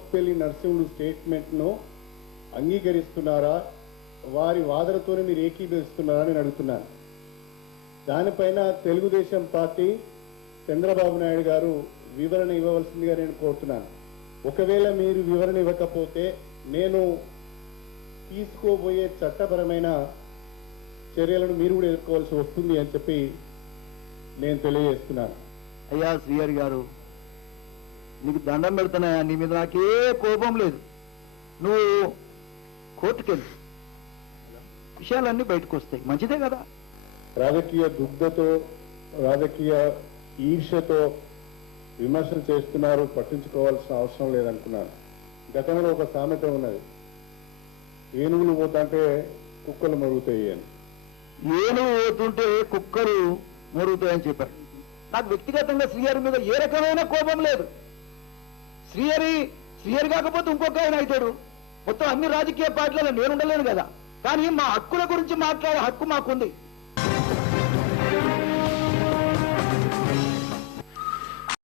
మోత్పల్లి నరసింహులు స్టేట్మెంట్ను అంగీకరిస్తున్నారా, వారి వాదనతోనే మీరు ఏకీభవిస్తున్నారా అని అడుగుతున్నాను. దానిపైన తెలుగుదేశం పార్టీ చంద్రబాబు నాయుడు గారు వివరణ ఇవ్వవలసిందిగా నేను కోరుతున్నాను. ఒకవేళ మీరు వివరణ ఇవ్వకపోతే నేను తీసుకోబోయే చట్టపరమైన చర్యలను మీరు కూడా ఎదుర్కోవాల్సి వస్తుంది అని చెప్పి నేను తెలియజేస్తున్నాను. అయ్యా శ్రీహరి గారు, నీకు దండం పెడుతున్నాయా, నీ మీద నాకే కోపం లేదు. నువ్వు కోర్టుకెళ్ళి విషయాలన్నీ బయటకు వస్తాయి, మంచిదే కదా. రాజకీయ దుగ్ధతో, రాజకీయ ఈర్ష్యతో విమర్శలు చేస్తున్నారు, పట్టించుకోవాల్సిన అవసరం లేదనుకున్నాను. గతంలో ఒక సామెత ఉన్నది, ఏనుగులు పోతుంటే కుక్కలు మరుగుతాయి అని. ఏనుగు పోతుంటే కుక్కలు మరుగుతాయని చెప్పారు. నాకు వ్యక్తిగతంగా శ్రీహరి మీద ఏ రకమైన కోపం లేదు. శ్రీహరి కాకపోతే ఇంకొక ఆయన అవుతాడు. మొత్తం అన్ని రాజకీయ పార్టీలలో నేను ఉండలేను కదా. కానీ మా హక్కుల గురించి మాట్లాడే హక్కు మాకుంది.